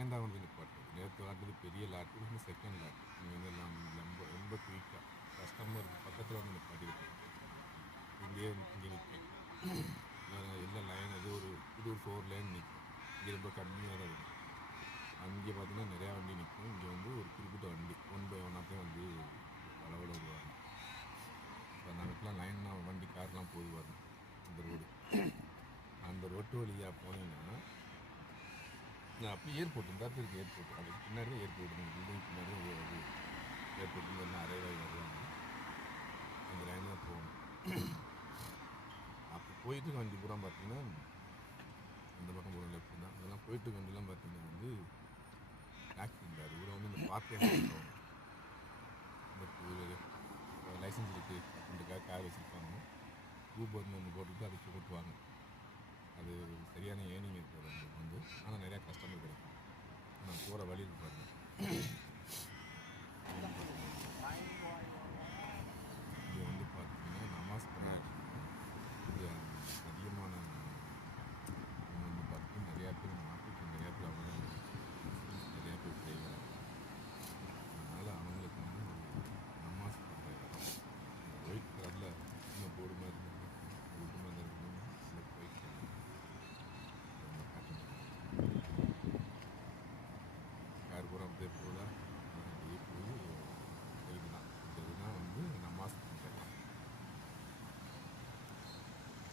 ஏன்டா வந்து நிப்பாட்டுறது, நேற்று ஆட்டுறது பெரிய லாட்டு, இது செகண்ட் லாட்டு. நீங்கள் வந்து ரொம்ப ரொம்ப குயிக்காக கஸ்டமருக்கு பக்கத்தில் வந்து நிப்பாட்டியிருக்கேன். இங்கேயே இங்கே நிற்கும் எல்லா லைன் இது ஒரு 4 லைன் நிற்கும். இங்கே ரொம்ப கம்மியாக தான் இருக்கும். அங்கே பார்த்தீங்கன்னா நிறையா வண்டி நிற்கும். இங்கே வந்து ஒரு குறிப்பிட்ட வண்டி 1 by 1 வந்து அளவில் வருவாங்க. இப்போ நமக்குலாம் லைன்லாம் வண்டி கார்லாம் போது வரணும் அந்த ரோடு. அந்த ரோட்டு வழியாக போனீங்கன்னா நான் அப்போ ஏர்போர்ட் இந்த இடத்துல இருக்குது. ஏர்போர்ட் அதுக்கு பின்னாடி தான் ஏர்போர்ட், நீங்கள் பில்டிங் பின்னாடி தான் ஏர்போர்ட் எல்லாம் நிறைய வருவாங்க. அந்த லைன் தான் போகணும். அப்போ போயிட்டு வண்டி பூரா பார்த்தீங்கன்னா அந்த பக்கம் போகிற லெஃப்ட் தான். அதெல்லாம் போயிட்டு வண்டிலாம் பார்த்தீங்கன்னா வந்து டாக்ஸி இல்லை, அது கூட வந்து இந்த பார்த்தே இந்த லைசன்ஸ் இருக்குது அப்படின்றக்காக கார் வச்சுருப்பாங்க. ஊபர்னு ஒன்று போட்டுட்டு அதுக்கு ஓட்டுவாங்க. அது சரியான ஏர்னிங் இருக்காது அந்த வந்து. ஆனால் நிறையா கஸ்டமர் கிடைக்கும். ஆனால் போகிற வழி இருக்கு பாருங்கள்.